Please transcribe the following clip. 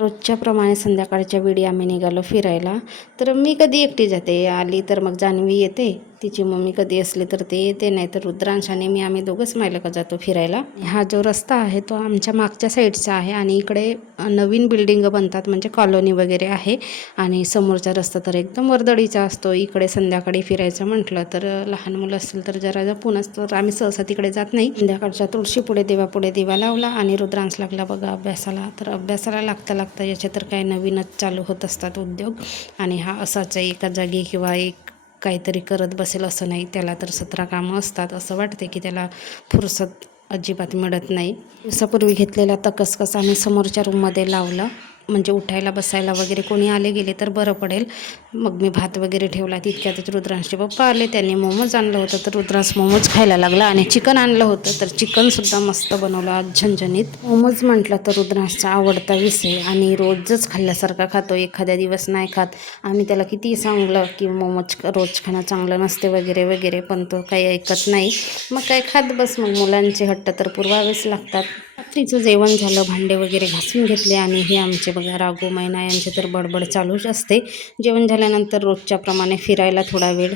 रोजच्या प्रमाणे संध्याकाळच्या वेळी आम्ही निघालो फिरायला. तर मी कधी एकटी जाते, आली तर मग जान्हवी येते, तिची मम्मी कधी असली तर ते येते, नाही तर रुद्रांश आणि मी आम्ही दोघंच मायलेक जातो फिरायला. हा जो रस्ता आहे तो आमच्या मागच्या साईडचा आहे आणि इकडे नवीन बिल्डिंग बनतात, म्हणजे कॉलनी वगैरे आहे. आणि समोरचा रस्ता तर एकदम वर्दळीचा असतो. इकडे संध्याकाळी फिरायचं म्हटलं तर लहान मुलं असतील तर जरा जपून असतं, तर आम्ही सहसा तिकडे जात नाही. संध्याकाळच्या तुळशी पुढे दिवा लावला आणि रुद्रांश लागला बघा अभ्यासाला. तर अभ्यासाला लागता याचे तर काही नवीनच चालू होत असतात उद्योग. आणि हा असाच एका जागी किंवा एक काहीतरी करत बसेल असं नाही, त्याला तर 17 कामं असतात. असं वाटते की त्याला फुरसत अजिबात मिळत नाही. दिवसापूर्वी घेतलेला तकसकस आम्ही समोरच्या रूममध्ये लावला, म्हणजे उठायला बसायला वगैरे कोणी आले गेले तर बरं पडेल. मग मी भात वगैरे ठेवला. तितक्यातच रुद्रांशचे पप्पा आले, त्यांनी मोमोज आणलं होतं तर रुद्रांश मोमोज खायला लागला. आणि चिकन आणलं होतं तर चिकनसुद्धा मस्त बनवलं आज झणझणीत. मोमोज म्हटलं तर रुद्रांशचा आवडता विषय आणि रोजच खाल्ल्यासारखा खातो, एखाद्या दिवस नाही खात. आम्ही त्याला कितीही सांगलं की मोमोज रोज खाणं चांगलं नसते वगैरे वगैरे, पण तो काही ऐकत नाही. मग काय खात बस, मग मुलांचे हट्ट तर पुरवावेच लागतात. रात्रीचं जेवण झालं, भांडे वगैरे घासून घेतले आणि हे आमचे बघा राघू मैना यांचे तर बडबड चालूच असते. जेवण झाल्यानंतर रोजच्या प्रमाणे फिरायला थोडा वेळ